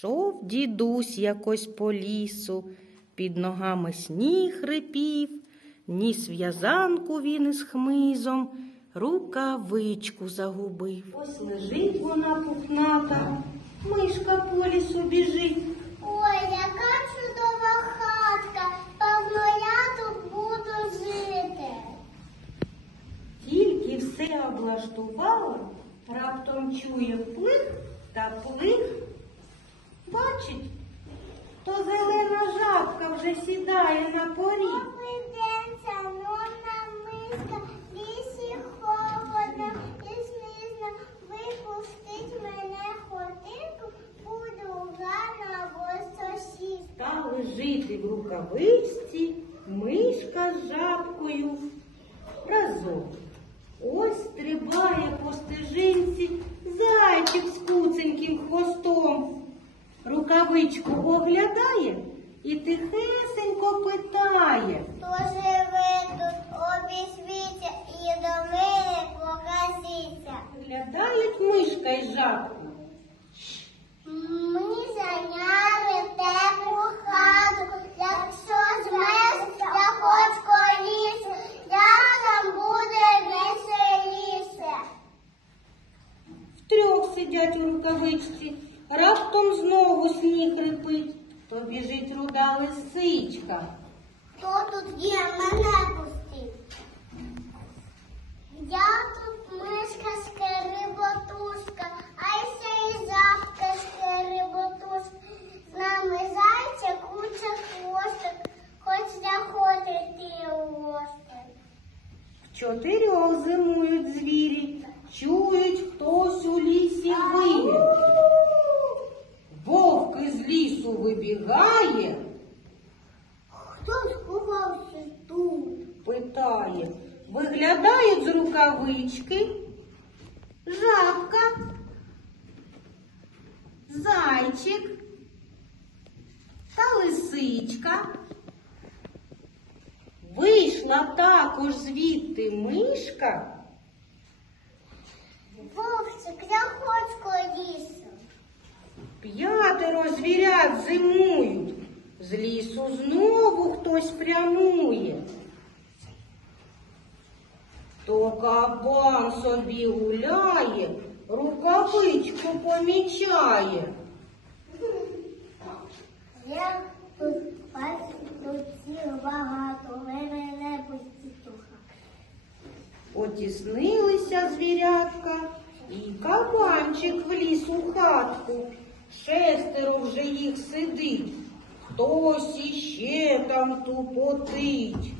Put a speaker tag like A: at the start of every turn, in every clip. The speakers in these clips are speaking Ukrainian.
A: Шов дідусь якось по лісу, під ногами сніг рипів, ніс в'язанку він із хмизом, рукавичку загубив. Ось лежить вона пухната, мишка по лісу біжить.
B: Ой, яка чудова хатка, певно, я тут буду жити.
A: Тільки все облаштувала, раптом чує плих та плих. Бачить, то зелена жабка вже сідає на поріг. Жити в рукавичці мишка з жабкою разом. Ось стрибає по стежинці зайчик з куценьким хвостом. Рукавичку оглядає і тихесенько питає.
B: Хто живе тут, обізвіться і до мене покажіться.
A: Оглядають мишка й жабка.
B: Мені зайняли теплу
A: раптом знову сніг рипить, то біжить руда лисичка.
B: Хто тут є, мене пустив. Я тут мишка скриботушка, а ще й жабка скриботушка. З нами зайчик, куча хвостик, хоч заходить і у гости.
A: В чотирьох зимують звірі, чують хтось у лісі виє. Вовк із вибігає,
B: Хто сховався тут?
A: питає, виглядають з рукавички, жабка, зайчик та лисичка. Вийшла також звідти мишка. звірят зимують, з лісу знову хтось прямує. То кабан собі гуляє, рукавичку помічає.
B: Я тут бачу, тут сіл багато, ви мене пустіть у хату.
A: Потіснилися звірятка, і кабанчик вліз у хатку. Шестеро вже їх сидить, хтось іще там тупотить.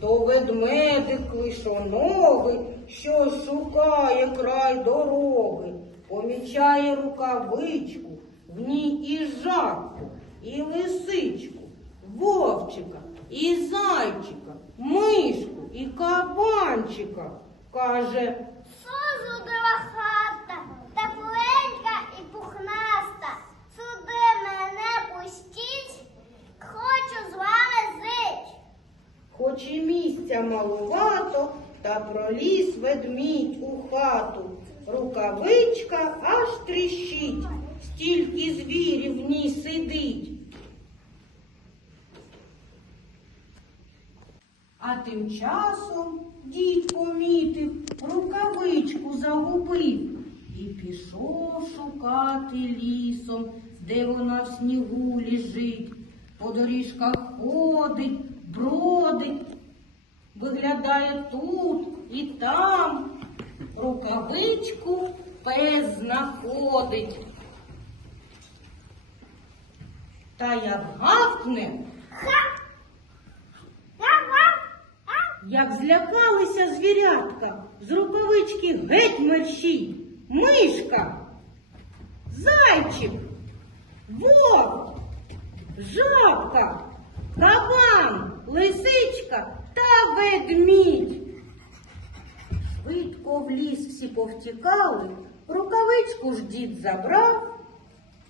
A: То ведмедик лишоногий, що шукає край дороги, помічає рукавичку, в ній і жабку, і лисичку, вовчика, і зайчика, мишку, і кабанчика. Каже, малувато, та проліз ведмідь у хату. Рукавичка аж тріщить, стільки звірів в ній сидить. А тим часом дід помітив, рукавичку загубив і пішов шукати лісом, де вона в снігу лежить, по доріжках ходить, бродить, виглядає тут і там, рукавичку пес знаходить. Та як гавкне, Як злякалися звірятка, з рукавички геть мерщій, мишка, зайчик, вовк, жабка, кабан, лисичка та ведмідь. Швидко в ліс всі повтікали, рукавичку ж дід забрав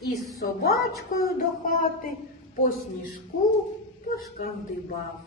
A: і з собачкою до хати по сніжку пошкандибав.